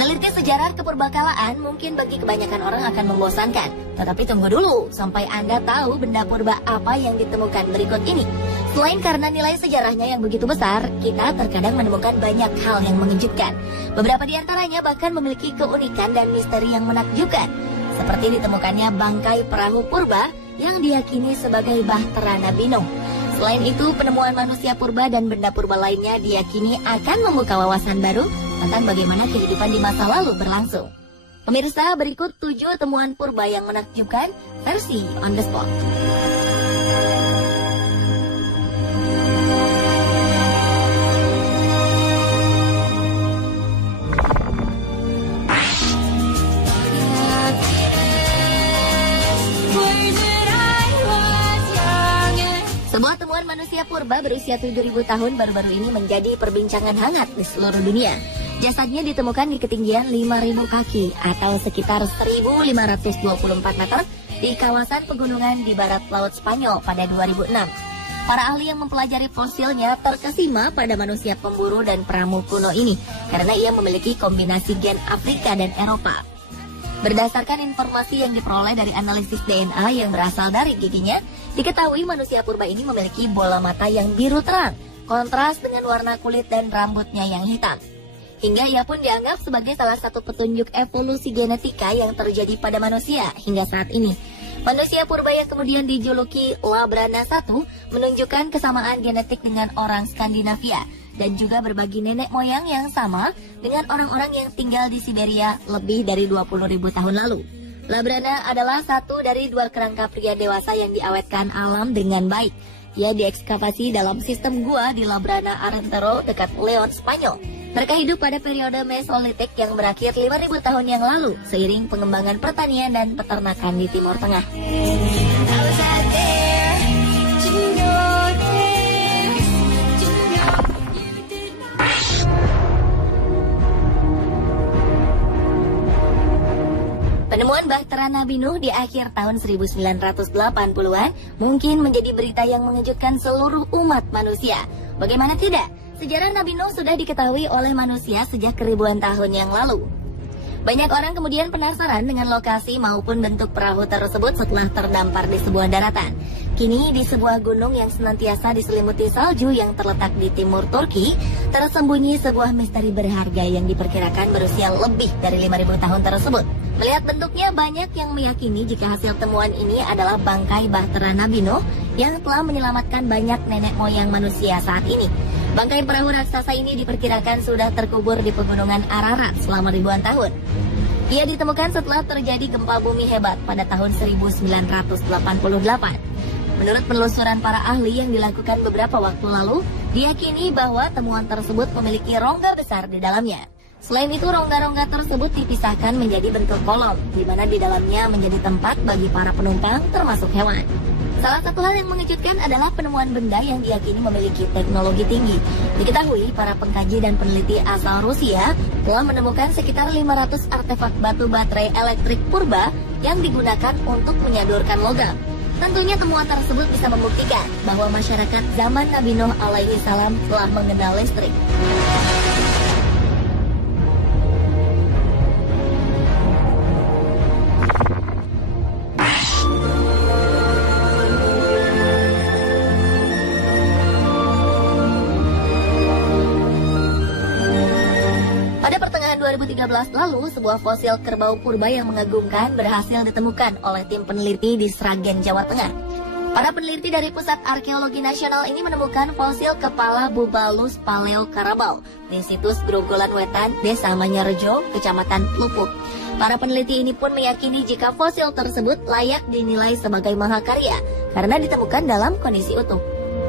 Meneliti sejarah kepurbakalaan mungkin bagi kebanyakan orang akan membosankan. Tetapi tunggu dulu sampai Anda tahu benda purba apa yang ditemukan berikut ini. Selain karena nilai sejarahnya yang begitu besar, kita terkadang menemukan banyak hal yang mengejutkan. Beberapa di antaranya bahkan memiliki keunikan dan misteri yang menakjubkan. Seperti ditemukannya bangkai perahu purba yang diyakini sebagai Bahtera Nabi Nuh. Selain itu, penemuan manusia purba dan benda purba lainnya diyakini akan membuka wawasan baru tentang bagaimana kehidupan di masa lalu berlangsung. Pemirsa, berikut 7 temuan purba yang menakjubkan versi on the spot. Sebuah temuan manusia purba berusia 7.000 tahun baru-baru ini menjadi perbincangan hangat di seluruh dunia. Jasadnya ditemukan di ketinggian 5.000 kaki atau sekitar 1.524 meter di kawasan pegunungan di barat Laut Spanyol pada 2006. Para ahli yang mempelajari fosilnya terkesima pada manusia pemburu dan peramu kuno ini karena ia memiliki kombinasi gen Afrika dan Eropa. Berdasarkan informasi yang diperoleh dari analisis DNA yang berasal dari giginya, diketahui manusia purba ini memiliki bola mata yang biru terang, kontras dengan warna kulit dan rambutnya yang hitam. Hingga ia pun dianggap sebagai salah satu petunjuk evolusi genetika yang terjadi pada manusia hingga saat ini. Manusia purba yang kemudian dijuluki Labrana I menunjukkan kesamaan genetik dengan orang Skandinavia dan juga berbagi nenek moyang yang sama dengan orang-orang yang tinggal di Siberia lebih dari 20.000 tahun lalu. Labrana adalah satu dari 2 kerangka pria dewasa yang diawetkan alam dengan baik. Ia diekskavasi dalam sistem gua di Labrana Arentero dekat Leon, Spanyol. Mereka hidup pada periode Mesolitik yang berakhir 5.000 tahun yang lalu seiring pengembangan pertanian dan peternakan di Timur Tengah. Penemuan Bahtera Nabi Nuh di akhir tahun 1980-an mungkin menjadi berita yang mengejutkan seluruh umat manusia. Bagaimana tidak? Sejarah Nabi Nuh sudah diketahui oleh manusia sejak ribuan tahun yang lalu. Banyak orang kemudian penasaran dengan lokasi maupun bentuk perahu tersebut setelah terdampar di sebuah daratan. Kini di sebuah gunung yang senantiasa diselimuti salju yang terletak di timur Turki, tersembunyi sebuah misteri berharga yang diperkirakan berusia lebih dari 5.000 tahun tersebut. Melihat bentuknya, banyak yang meyakini jika hasil temuan ini adalah bangkai Bahtera Nabi Nuh yang telah menyelamatkan banyak nenek moyang manusia saat ini. Bangkai perahu raksasa ini diperkirakan sudah terkubur di pegunungan Ararat selama ribuan tahun. Ia ditemukan setelah terjadi gempa bumi hebat pada tahun 1988. Menurut penelusuran para ahli yang dilakukan beberapa waktu lalu, diyakini bahwa temuan tersebut memiliki rongga besar di dalamnya. Selain itu, rongga-rongga tersebut dipisahkan menjadi bentuk kolom, di mana di dalamnya menjadi tempat bagi para penumpang termasuk hewan. Salah satu hal yang mengejutkan adalah penemuan benda yang diyakini memiliki teknologi tinggi. Diketahui para pengkaji dan peneliti asal Rusia telah menemukan sekitar 500 artefak batu baterai elektrik purba yang digunakan untuk menyodorkan logam. Tentunya temuan tersebut bisa membuktikan bahwa masyarakat zaman Nabi Nuh alaihi salam telah mengenal listrik. Pada pertengahan 2013 lalu, sebuah fosil kerbau purba yang mengagumkan berhasil ditemukan oleh tim peneliti di Sragen, Jawa Tengah. Para peneliti dari Pusat Arkeologi Nasional ini menemukan fosil kepala Bubalus Paleokarabau di situs Grogolan Wetan, Desa Manyarejo, Kecamatan Lupuk. Para peneliti ini pun meyakini jika fosil tersebut layak dinilai sebagai mahakarya karena ditemukan dalam kondisi utuh.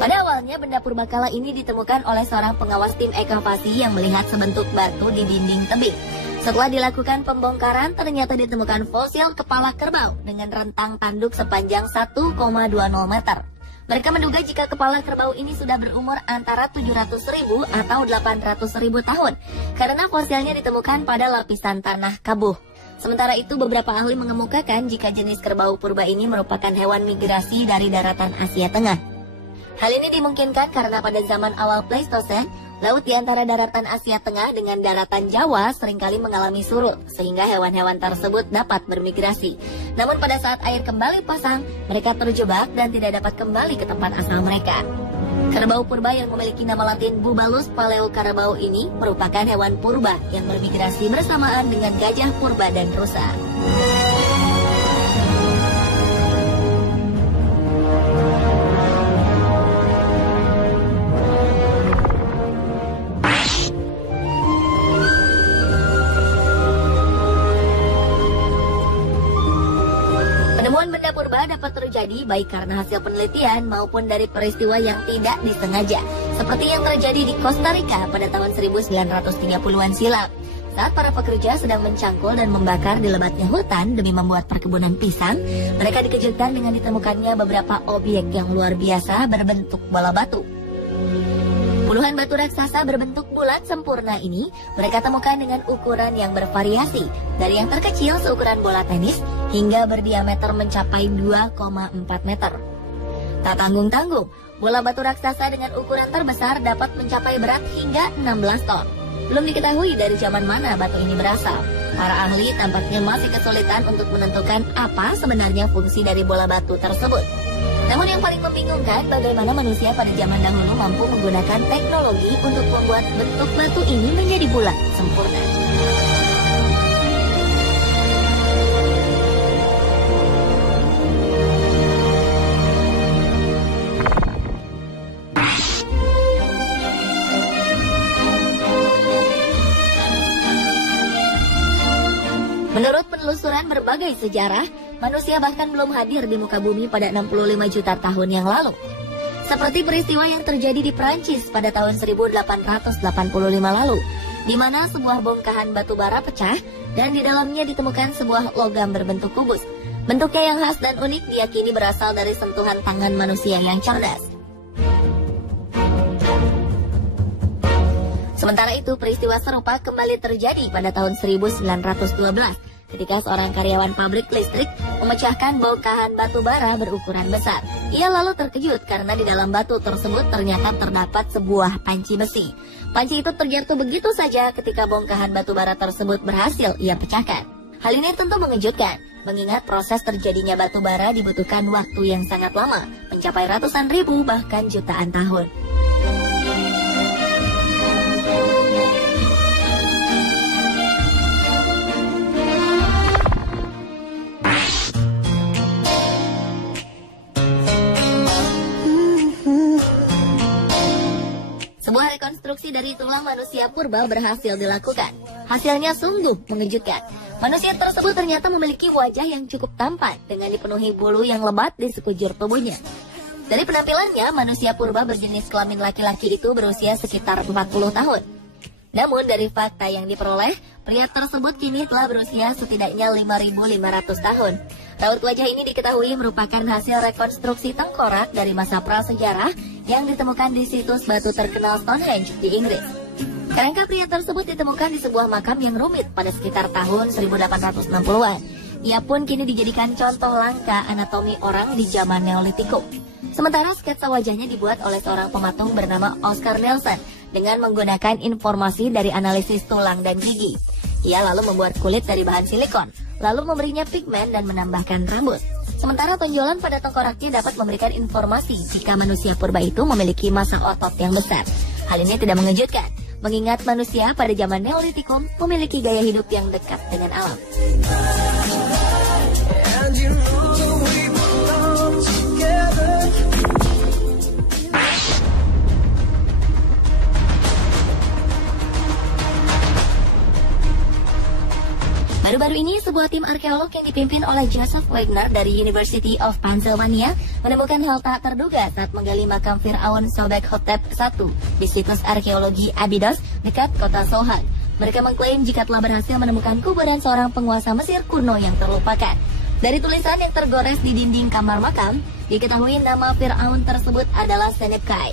Pada awalnya, benda purbakala ini ditemukan oleh seorang pengawas tim ekskavasi yang melihat sebentuk batu di dinding tebing. Setelah dilakukan pembongkaran, ternyata ditemukan fosil kepala kerbau dengan rentang tanduk sepanjang 1,20 meter. Mereka menduga jika kepala kerbau ini sudah berumur antara 700.000 atau 800.000 tahun, karena fosilnya ditemukan pada lapisan tanah kabuh. Sementara itu, beberapa ahli mengemukakan jika jenis kerbau purba ini merupakan hewan migrasi dari daratan Asia Tengah. Hal ini dimungkinkan karena pada zaman awal Pleistosen, Laut di antara daratan Asia Tengah dengan daratan Jawa seringkali mengalami surut, sehingga hewan-hewan tersebut dapat bermigrasi. Namun pada saat air kembali pasang, mereka terjebak dan tidak dapat kembali ke tempat asal mereka. Kerbau purba yang memiliki nama latin Bubalus paleocarabao ini merupakan hewan purba yang bermigrasi bersamaan dengan gajah purba dan rusa. Penemuan benda purba dapat terjadi baik karena hasil penelitian maupun dari peristiwa yang tidak disengaja, seperti yang terjadi di Costa Rica pada tahun 1930-an silam. Saat para pekerja sedang mencangkul dan membakar di lebatnya hutan demi membuat perkebunan pisang, mereka dikejutkan dengan ditemukannya beberapa objek yang luar biasa berbentuk bola batu. Puluhan batu raksasa berbentuk bulat sempurna ini mereka temukan dengan ukuran yang bervariasi, dari yang terkecil seukuran bola tenis hingga berdiameter mencapai 2,4 meter. Tak tanggung-tanggung, bola batu raksasa dengan ukuran terbesar dapat mencapai berat hingga 16 ton. Belum diketahui dari zaman mana batu ini berasal. Para ahli tampaknya masih kesulitan untuk menentukan apa sebenarnya fungsi dari bola batu tersebut. Namun yang paling membingungkan bagaimana manusia pada zaman dahulu mampu menggunakan teknologi untuk membuat bentuk batu ini menjadi bulat sempurna. Menurut penelusuran berbagai sejarah, manusia bahkan belum hadir di muka bumi pada 65 juta tahun yang lalu. Seperti peristiwa yang terjadi di Prancis pada tahun 1885 lalu, di mana sebuah bongkahan batu bara pecah dan di dalamnya ditemukan sebuah logam berbentuk kubus. Bentuknya yang khas dan unik diyakini berasal dari sentuhan tangan manusia yang cerdas. Sementara itu, peristiwa serupa kembali terjadi pada tahun 1912 ketika seorang karyawan pabrik listrik memecahkan bongkahan batu bara berukuran besar. Ia lalu terkejut karena di dalam batu tersebut ternyata terdapat sebuah panci besi. Panci itu terjatuh begitu saja ketika bongkahan batu bara tersebut berhasil ia pecahkan. Hal ini tentu mengejutkan, mengingat proses terjadinya batu bara dibutuhkan waktu yang sangat lama, mencapai ratusan ribu bahkan jutaan tahun. Sebuah rekonstruksi dari tulang manusia purba berhasil dilakukan. Hasilnya sungguh mengejutkan. Manusia tersebut ternyata memiliki wajah yang cukup tampan dengan dipenuhi bulu yang lebat di sekujur tubuhnya. Dari penampilannya, manusia purba berjenis kelamin laki-laki itu berusia sekitar 40 tahun. Namun dari fakta yang diperoleh, pria tersebut kini telah berusia setidaknya 5.500 tahun. Raut wajah ini diketahui merupakan hasil rekonstruksi tengkorak dari masa prasejarah yang ditemukan di situs batu terkenal Stonehenge di Inggris. Kerangka pria tersebut ditemukan di sebuah makam yang rumit pada sekitar tahun 1860-an. Ia pun kini dijadikan contoh langka anatomi orang di zaman Neolitikum. Sementara sketsa wajahnya dibuat oleh seorang pematung bernama Oscar Nelson dengan menggunakan informasi dari analisis tulang dan gigi. Ia lalu membuat kulit dari bahan silikon, lalu memberinya pigmen dan menambahkan rambut. Sementara tonjolan pada tengkoraknya dapat memberikan informasi jika manusia purba itu memiliki massa otot yang besar. Hal ini tidak mengejutkan, mengingat manusia pada zaman Neolitikum memiliki gaya hidup yang dekat dengan alam. Baru-baru ini, sebuah tim arkeolog yang dipimpin oleh Joseph Wagner dari University of Pennsylvania menemukan hal tak terduga saat menggali makam Fir'aun Sobek-hotep I di situs arkeologi Abydos dekat kota Sohag. Mereka mengklaim jika telah berhasil menemukan kuburan seorang penguasa Mesir kuno yang terlupakan. Dari tulisan yang tergores di dinding kamar makam, diketahui nama Fir'aun tersebut adalah Senepkai.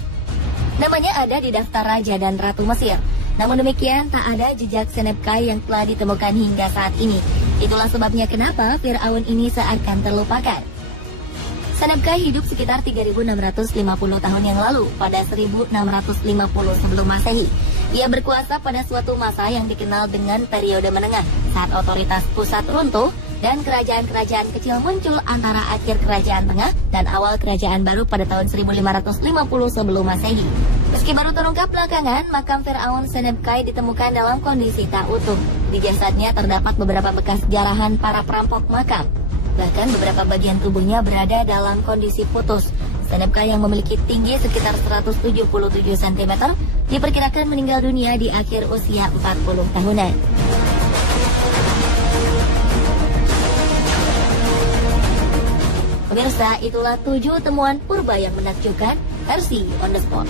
Namanya ada di daftar raja dan ratu Mesir. Namun demikian, tak ada jejak Senepkai yang telah ditemukan hingga saat ini. Itulah sebabnya kenapa Fir'aun ini seakan terlupakan. Senebkai hidup sekitar 3.650 tahun yang lalu, pada 1650 sebelum Masehi. Ia berkuasa pada suatu masa yang dikenal dengan periode menengah, saat otoritas pusat runtuh dan kerajaan-kerajaan kecil muncul antara akhir kerajaan tengah dan awal kerajaan baru pada tahun 1550 sebelum Masehi. Meski baru terungkap belakangan, makam Firaun Senebkai ditemukan dalam kondisi tak utuh. Di jasadnya terdapat beberapa bekas jarahan para perampok makam. Bahkan beberapa bagian tubuhnya berada dalam kondisi putus. Senebkai yang memiliki tinggi sekitar 177 cm diperkirakan meninggal dunia di akhir usia 40 tahunan. Pemirsa, itulah 7 temuan purba yang menakjubkan versi On The Spot.